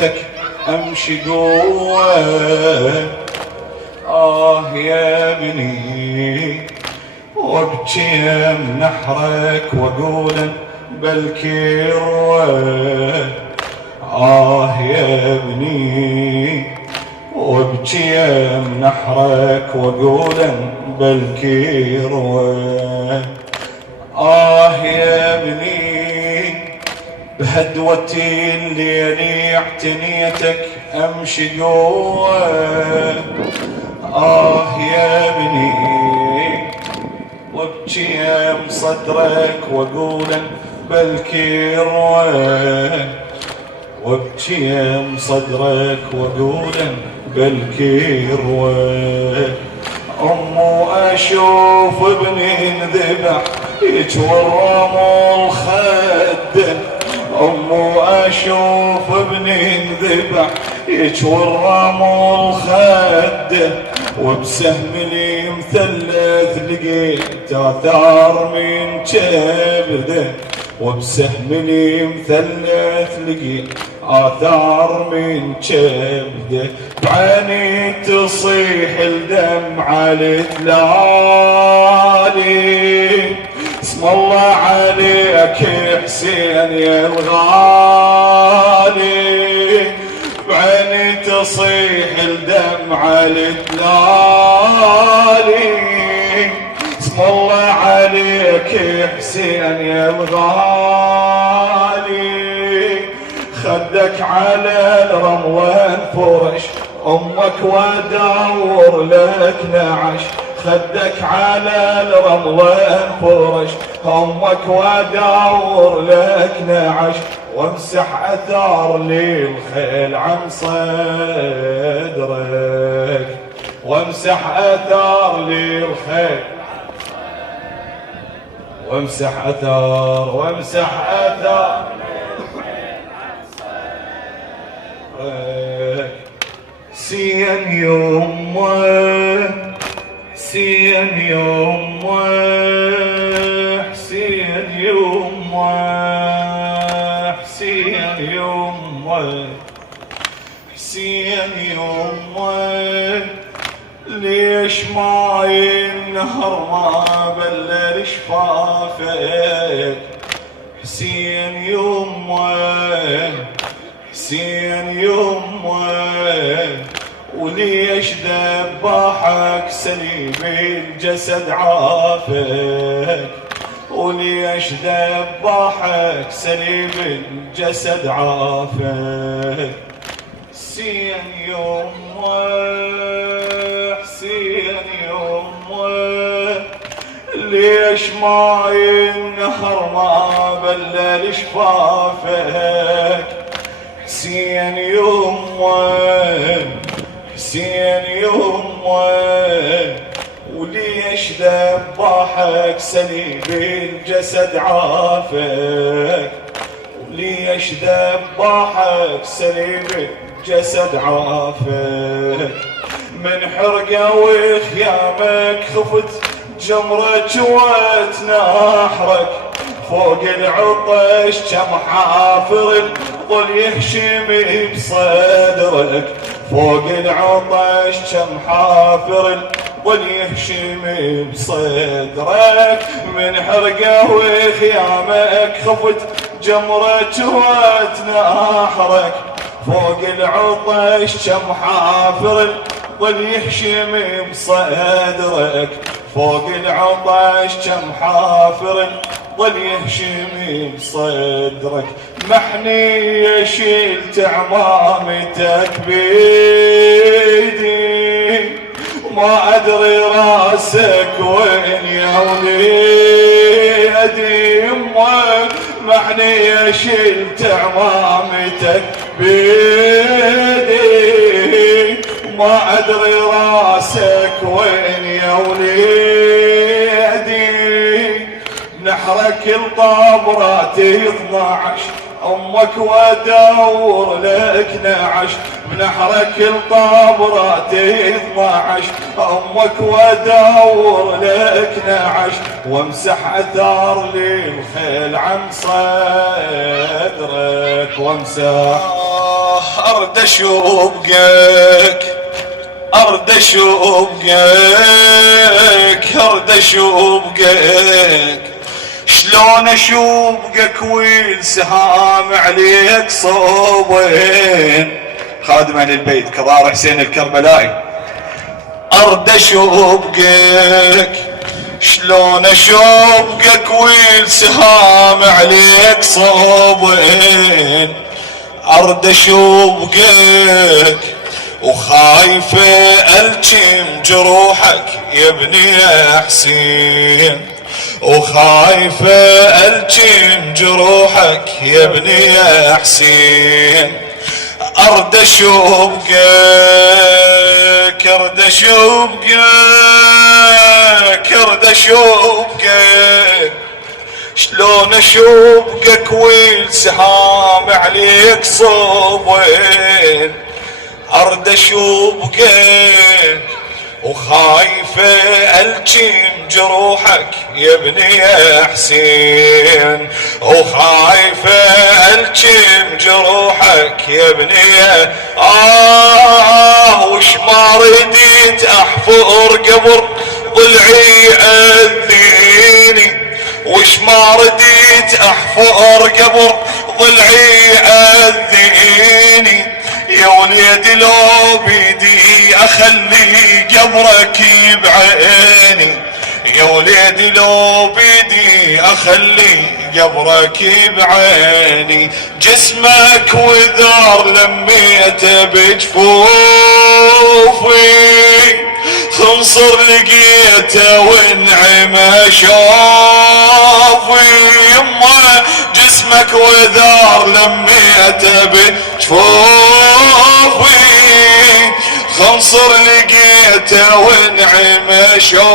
ثنيتك امشي قوة. يا ابني وابكي من نحرك واقول بالكروة. يا ابني وابكي من نحرك واقول بالكروة. يا ابني بهدوتي الليل اعتنيتك امشي قوة. يا ابني وابكي من صدرك واقول بالكروة. وابكي من صدرك واقول بالكروة. اشوف ابني انذبح يتورم الخد. اشوف ابني انذبح يتورم الخد. وبسهم لي مثلث لقيت اثار من كبده. وبسهم لي مثلث لقيت آثار من كبده. بعيني تصيح الدمعة التلالي. اسم الله عليك حسين يا الغالي. بعيني تصيح الدمعة التلالي. اسم الله عليك حسين يا الغالي. خدك على الرملة انفرش امك وادور لك نعش. خدك على الرملة انفرش امك وادور لك نعش. وامسح اثار للخيل عن صدرك. وامسح اثار للخيل وامسح اثار وامسح اثار حسين يمه حسين يمه حسين يمه حسين يمه حسين يمه. ليش ما ينهر ما بلل شفافك. حسين يمه حسين يمه. وليش ذبحك سليب الجسد عافك. وليش ذبحك سليب الجسد عافك. حسين يمه حسين يمه. ليش ما ينهر ما بلل شفافك. حسين يمه حسين يمه. وليش ذبحك سليب الجسد عافك. وليش ذبحك سليب الجسد عافك. من حرقه وخيامك خفت جمرة وتناحرك. فوق العطش كم حافر الظل يهشم بصدرك. فوق العطش كم حافر الظل يهشم بصدرك. من حرقه وخيامك خفت جمرة وتناحرك. فوق العطش كم حافر الظل يهشم بصدرك. فوق العطش كم حافر الظل يهشم بصدرك. محني شلت عمامتك بيدي وما ادري راسك وين يا وليدي. يمك محني شلت عمامتك بيدي وما ادري راسك وين يا وليدي. نحرك الطابرات 12 امك وادور لك نعش بنحرك الطابرات 12 امك وادور لك نعش وامسح اثار للخيل عن صدرك وامسح ارد اشوقك ارد اشوقك ارد اشوقك شلون اشوقك والسهام عليك صوبين. خادم اهل البيت كضار حسين الكربلائي. ارد اشوقك شلون اشوقك والسهام عليك صوبين. ارد اشوقك وخايفة الجم جروحك يا ابني حسين وخايفة الجم جروحك يا ابني حسين. ارد اشوقك ارد اشوقك ارد اشوقك شلون اشوقك والسهام عليك صوبين. ارد اشوقك وخايفة الجم جروحك يا ابني حسين وخايفة الجم جروحك يا ابني. وش ما رديت احفر قبر ضلعي اذيني وش ما رديت احفر قبر ضلعي اذيني. يا وليد لو بيدي اخلي قبرك بعيني يا وليد لو بيدي اخلي قبرك بعيني. جسمك وذار لميته بجفوفي خنصر لقيته وانعم شوفي. يما جسمك وذار لميته بجفوفي خنصر لقيته وانعم شوفي.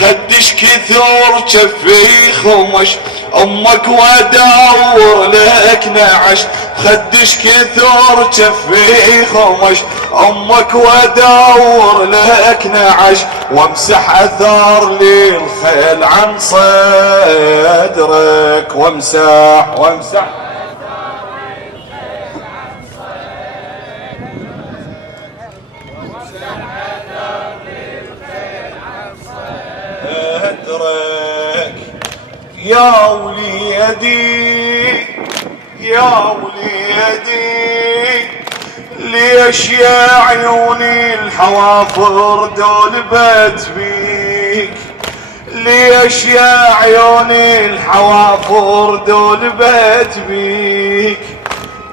خدش كثر جفي خمش امك وادور لك نعش خدش كثر جفي خمش امك وادور لك نعش وامسح اثار للخيل عن صدرك وامسح يا وليدي يا وليدي ليش يا عيوني الحوافر دولبت بيك ليش يا عيوني الحوافر دولبت بيك.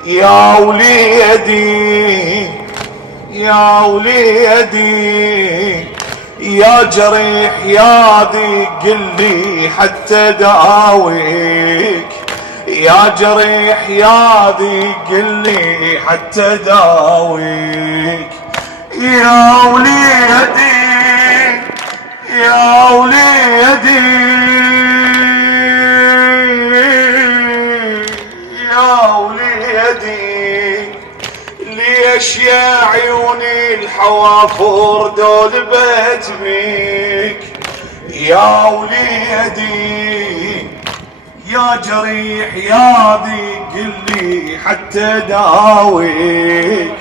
يا وليدي يا وليدي يا جريح يا ذيق اللي حتى داويك يا جريح يا ذيق اللي حتى داويك. يا وليدي يا وليدي يا وليدي ليش يا عيوني الحوافر دولبت بيك. يا وليدي يا جريح يا ذيق اللي حتى داويك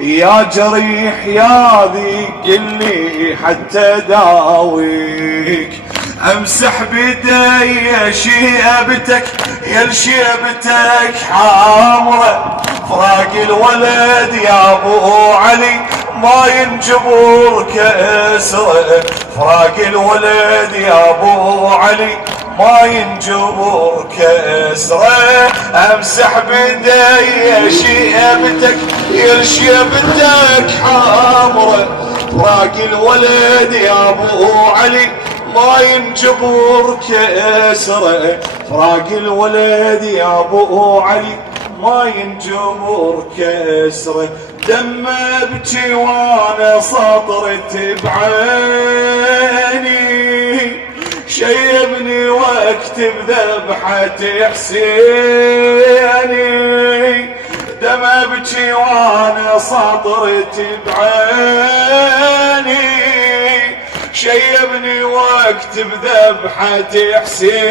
يا جريح يا ذيق اللي حتى داويك. امسح بدي شيبتك يا شيبتك حامرة فراق الولد يا ابو علي ما ينجبر كسره فراق الولد يا ابو علي ما ينجبر كسره. امسح بدي شيبتك يا شيبتك حامرة فراق الولد يا ابو علي ما ينجبر كسره فراق الولد يا ابو علي ما ينجبر كسره. دم ابكي وانا سطرت بعيني شيبني واكتب ذبحة حسيني، دم ابكي وانا سطرت بعيني، شيبني واكتب ذبحة حسيني،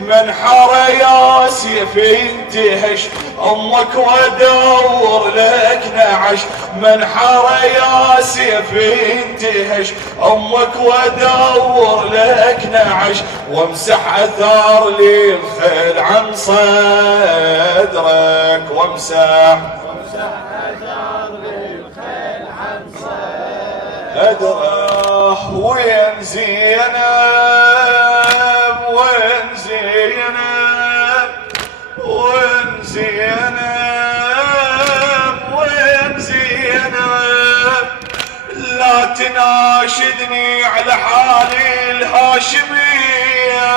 من حرى يا سيفي انتهش امك وادور لك نعش، من حرى يا سيفي انتهش امك وادور لك نعش، وامسح اثار لي الخيل عن صدرك، وامسح اثار لي الخيل عن صدرك. وين زينب وين زينب وين زينب وين زينب، لا تناشدني على حالي الهاشمية،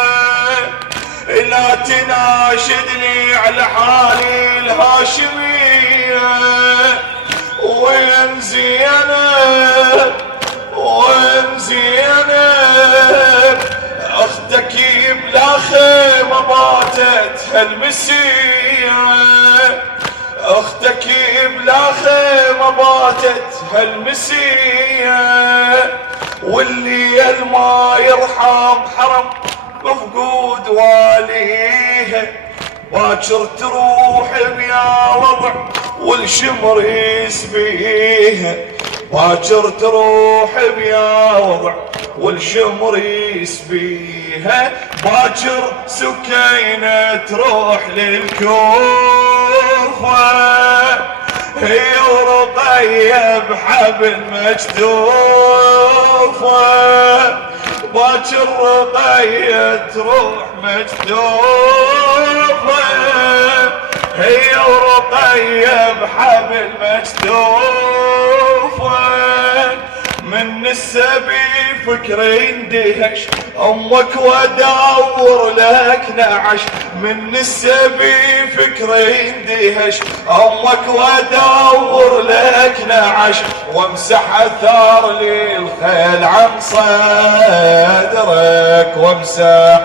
لا تناشدني على حالي الهاشمية. وين زينب وين زينب، اختك بلا خيمة باتت هالمسية، اختك بلا خيمة باتت هالمسية، والليل ما يرحم حرم مفقود واليها، باكر تروح بيا وضع والشمر يسبيها، باكر تروح بيا وضع والشمر يسبيها، باكر سكينة تروح للكوفة، هي ورقية بحبل مجدوفة، باكر رقية تروح مجدوفة، هي ورقية بحبل مجدوفة، من السبي فكري اندهش امك وادور لك نعش، من السبي فكري اندهش امك وادور لك نعش، وامسح اثار لي الخيل عن صدرك، وامسح